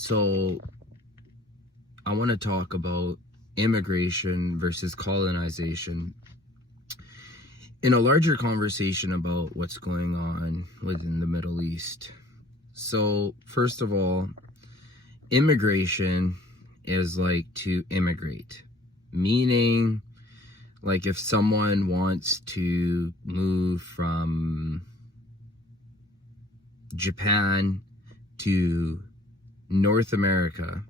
So I want to talk about immigration versus colonization in a larger conversation about what's going on within the Middle East. So first of all, immigration is like to immigrate, meaning like if someone wants to move from Japan to North America,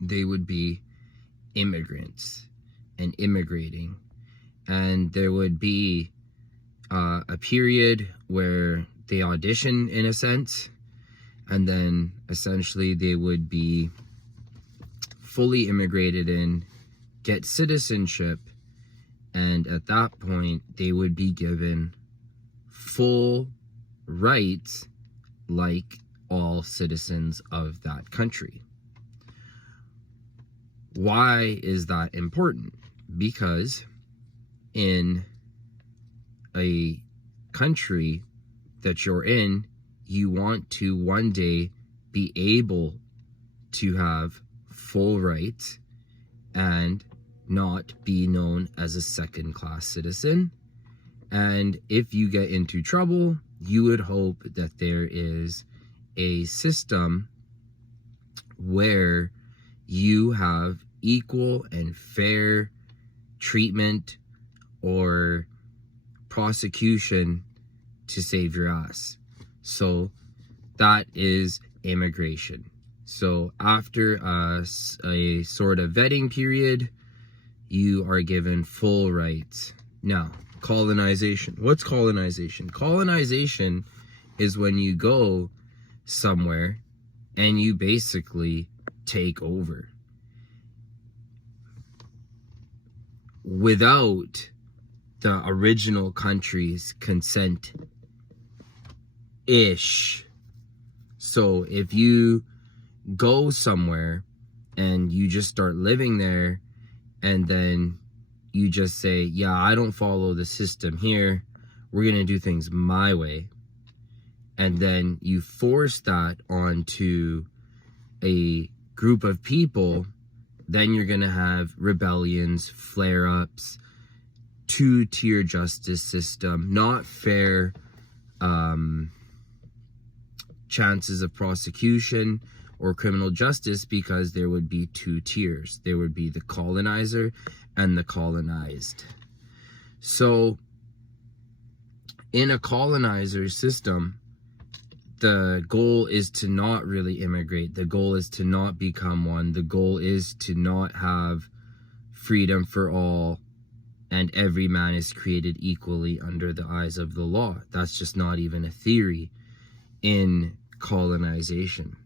they would be immigrants and immigrating. And there would be a period where they audition in a sense, and then essentially they would be fully immigrated in, get citizenship, and at that point they would be given full rights like all citizens of that country. Why is that important? Because in a country that you're in, you want to one day be able to have full rights and not be known as a second-class citizen. And if you get into trouble, you would hope that there is a system where you have equal and fair treatment or prosecution to save your ass. So that is immigration. So after a sort of vetting period, you are given full rights. Now, colonization. What's colonization? Colonization is when you go somewhere and you basically take over without the original country's consent ish. So if you go somewhere and you just start living there and then you just say, yeah, I don't follow the system here, we're going to do things my way, and then you force that onto a group of people, then you're going to have rebellions, flare-ups, two-tier justice system, not fair chances of prosecution or criminal justice, because there would be two tiers. There would be the colonizer and the colonized. So in a colonizer system, the goal is to not really immigrate. The goal is to not become one. The goal is to not have freedom for all, and every man is created equally under the eyes of the law. That's just not even a theory in colonization.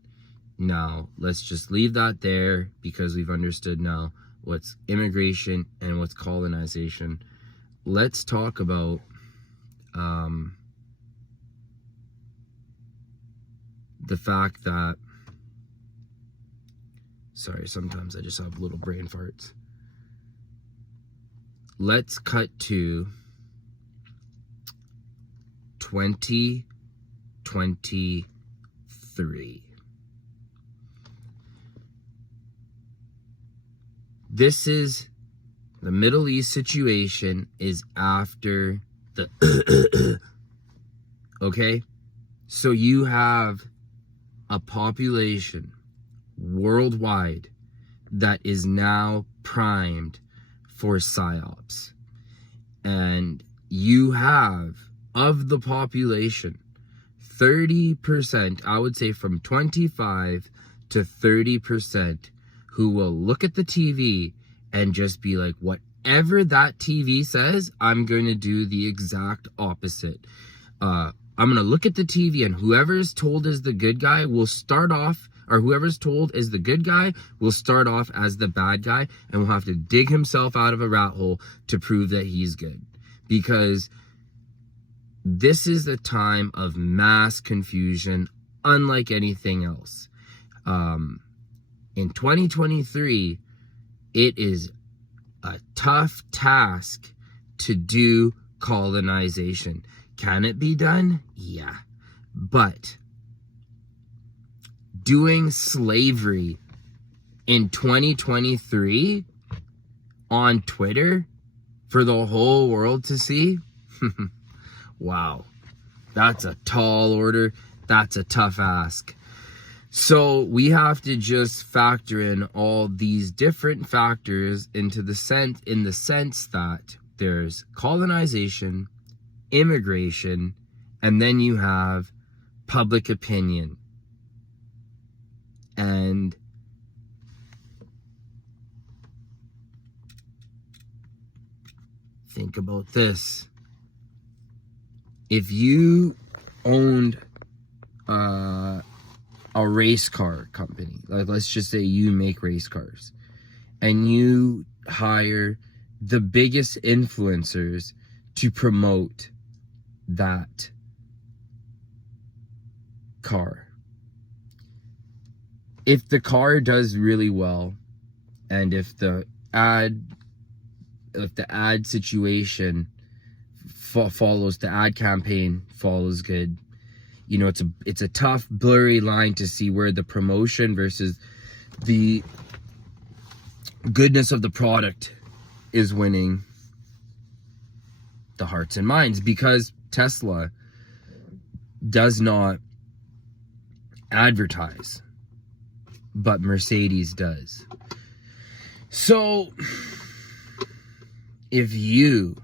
Now, let's just leave that there, because we've understood now what's immigration and what's colonization. Let's talk about the fact that, sorry, sometimes I just have little brain farts. Let's cut to 2023. This is the Middle East situation is after the okay? So you have a population worldwide that is now primed for psyops. And you have, of the population, 30%, I would say from 25 to 30%, who will look at the TV and just be like, whatever that TV says, I'm going to do the exact opposite. I'm going to look at the TV, and whoever is told as the good guy will start off, or whoever's told is the good guy will start off as the bad guy, and will have to dig himself out of a rat hole to prove that he's good. Because this is a time of mass confusion, unlike anything else. In 2023, it is a tough task to do colonization. Can it be done? Yeah. But doing slavery in 2023 on Twitter for the whole world to see? Wow. That's a tall order. That's a tough ask. So we have to just factor in all these different factors into the sense that there's colonization, immigration, and then you have public opinion. And think about this. If you owned a race car company, like let's just say you make race cars, and you hire the biggest influencers to promote that car. If the car does really well, and if the ad situation follows, the ad campaign follows good, you know, it's a tough, blurry line to see where the promotion versus the goodness of the product is winning the hearts and minds, because Tesla does not advertise, but Mercedes does. So if you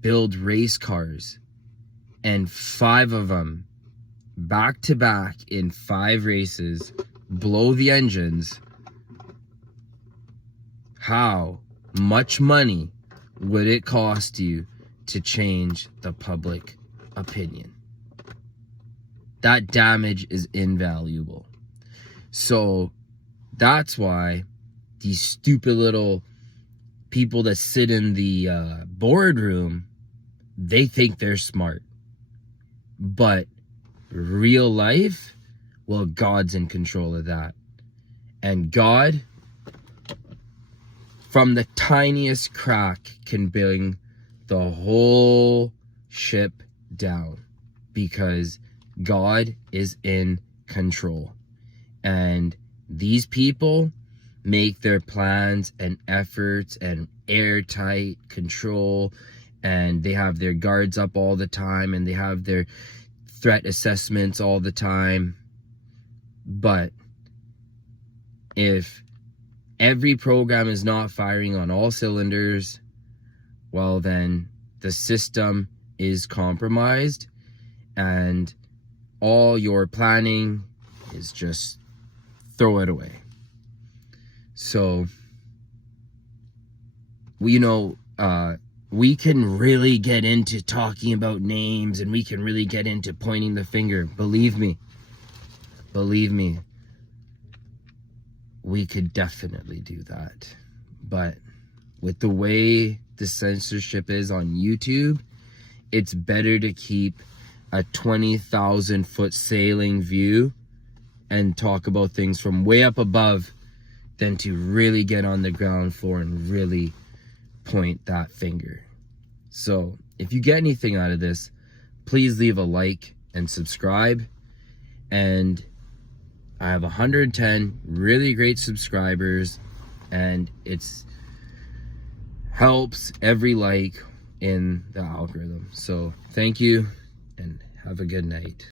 build race cars and 5 of them back to back in 5 races blow the engines, how much money would it cost you to change the public opinion? That damage is invaluable. So that's why these stupid little people that sit in the boardroom, they think they're smart. But real life, well, God's in control of that. And God, from the tiniest crack, can bring the whole ship down, because God is in control. And these people make their plans and efforts and airtight control, and they have their guards up all the time, and they have their threat assessments all the time. But if every program is not firing on all cylinders, well, then the system is compromised, and all your planning is just throw it away. So, we can really get into talking about names, and we can really get into pointing the finger. Believe me, we could definitely do that. But with the way the censorship is on YouTube, it's better to keep a 20,000 foot sailing view and talk about things from way up above than to really get on the ground floor and really point that finger. So if you get anything out of this, please leave a like and subscribe. And I have 110 really great subscribers, and it's helps every like in the algorithm. So thank you, and have a good night.